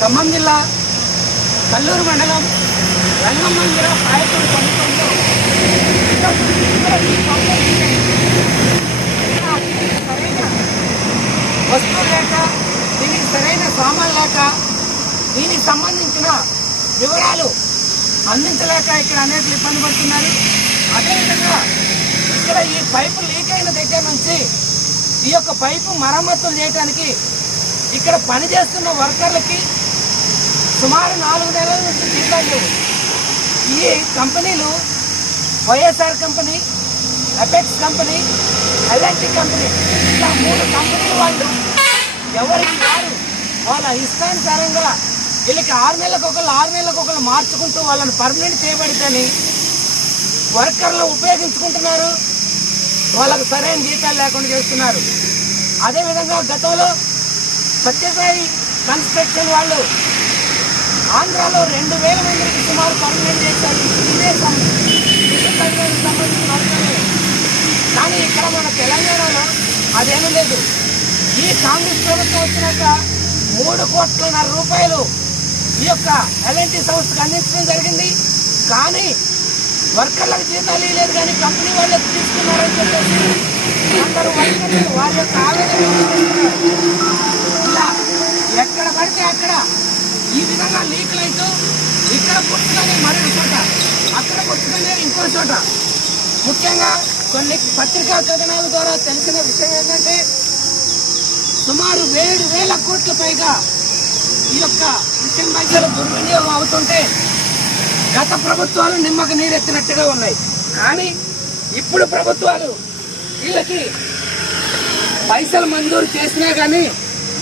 ఖమ్మం జిల్లా కల్లూరు మండలం రంగమందిర పాయకూరు సమీపంలో సరైన వస్తువులు లేక, దీనికి సరైన సామాన్ లేక, దీనికి సంబంధించిన వివరాలు అందించలేక ఇక్కడ అనేక ఇబ్బంది పడుతున్నారు. అదేవిధంగా ఇక్కడ ఈ పైపు లీక్ అయిన దగ్గర నుంచి ఈ యొక్క పైపు మరమ్మతులు చేయడానికి ఇక్కడ పనిచేస్తున్న వర్కర్లకి సుమారు 4 నెలల నుంచి జీతాలు లేవు. ఈ కంపెనీలు YSR company, Apex company, L N T company, ఇలా 3 కంపెనీలు వాళ్ళు ఎవరికి వారు వాళ్ళ ఇష్టానుసారంగా వీళ్ళకి 6 నెలలకు ఒకళ్ళు మార్చుకుంటూ వాళ్ళని పర్మనెంట్ చేయబడితేని వర్కర్లు ఉపయోగించుకుంటున్నారు. వాళ్ళకు సరైన జీతాలు లేకుండా చేస్తున్నారు. అదేవిధంగా గతంలో సత్యసాయి కన్స్ట్రక్షన్ వాళ్ళు ఆంధ్రాలో 2000 మందికి సుమారు పర్మనెంట్ చేశారు. ఇదే సంబంధించిన వర్కర్లు. కానీ ఇక్కడ మన తెలంగాణలో అదేమీ లేదు. ఈ కాంగ్రెస్ ప్రభుత్వం వచ్చినాక 3,50 కోట్ల ఈ యొక్క ఎల్ఎన్టీ సంస్థకు అందించడం జరిగింది. కానీ వర్కర్లకు జీతాలు ఇవ్వలేదు, కానీ కంపెనీ వాళ్ళకి తీసుకున్నారని చెప్పేసి అందరూ వర్కర్లు వారి యొక్క ఆవేదన ఇలా ఎక్కడ పడితే అక్కడ ఈ విధంగా లీకులు అవుతూ ఇక్కడ పుట్టుకొని మరొక చోట, అక్కడ పుట్టుకొని ఇంకో చోట. ముఖ్యంగా కొన్ని పత్రికా కథనాల ద్వారా తెలిసిన విషయం ఏంటంటే సుమారు 7,000 కోట్ల పైగా ఈ యొక్క మిషన్ పైసలు దుర్వినియోగం అవుతుంటే గత ప్రభుత్వాలు నిమ్మకు నీరెత్తినట్టుగా ఉన్నాయి. కానీ ఇప్పుడు ప్రభుత్వాలు వీళ్ళకి పైసలు మంజూరు చేసినా కానీ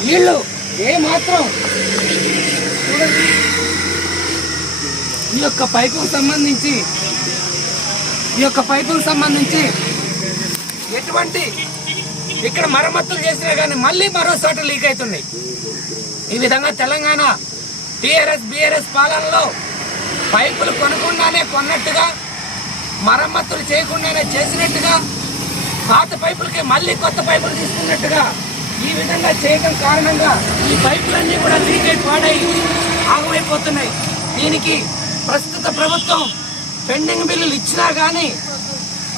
వీళ్ళు ఏమాత్రం చూడండి, ఈ యొక్క పైపుకు సంబంధించి ఎటువంటి ఇక్కడ మరమ్మతులు చేసినా కానీ మళ్ళీ మరో చోట లీక్ అవుతున్నాయి. ఈ విధంగా తెలంగాణ టీఆర్ఎస్ బీఆర్ఎస్ పాలనలో పైపులు కొన్నట్టుగా, మరమ్మతులు చేయకుండానే చేసినట్టుగా, పాత పైపులకి మళ్ళీ కొత్త పైపులు తీసుకున్నట్టుగా ఈ విధంగా చేయడం కారణంగా ఈ పైపులన్నీ కూడా లీక్ అయి పాడై ఆగమైపోతున్నాయి. దీనికి ప్రస్తుత ప్రభుత్వం పెండింగ్ బిల్లులు ఇచ్చినా కానీ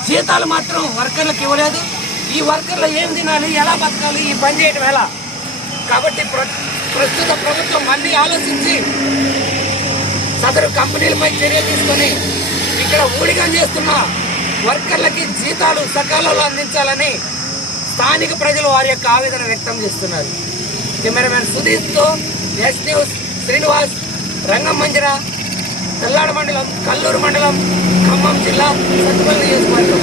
జీతాలు మాత్రం వర్కర్లకు ఇవ్వలేదు. ఈ వర్కర్లు ఏం తినాలి, ఎలా బతకాలి, ఈ పని చేయడం ఎలా? కాబట్టి ప్రస్తుత ప్రభుత్వం మళ్ళీ ఆలోచించి సదరు కంపెనీలపై చర్య తీసుకొని ఇక్కడ ఊడిగం చేస్తున్న వర్కర్లకి జీతాలు సకాలంలో అందించాలని స్థానిక ప్రజలు వారి యొక్క ఆవేదన వ్యక్తం చేస్తున్నారు. కెమెరామెన్ సుధీర్తో ఎస్ న్యూస్ శ్రీనివాస్, రంగమందిర, తెల్లాడ మండలం, కల్లూరు మండలం, ఖమ్మం జిల్లా, సత్తుపల్లి నియోజకవర్గం.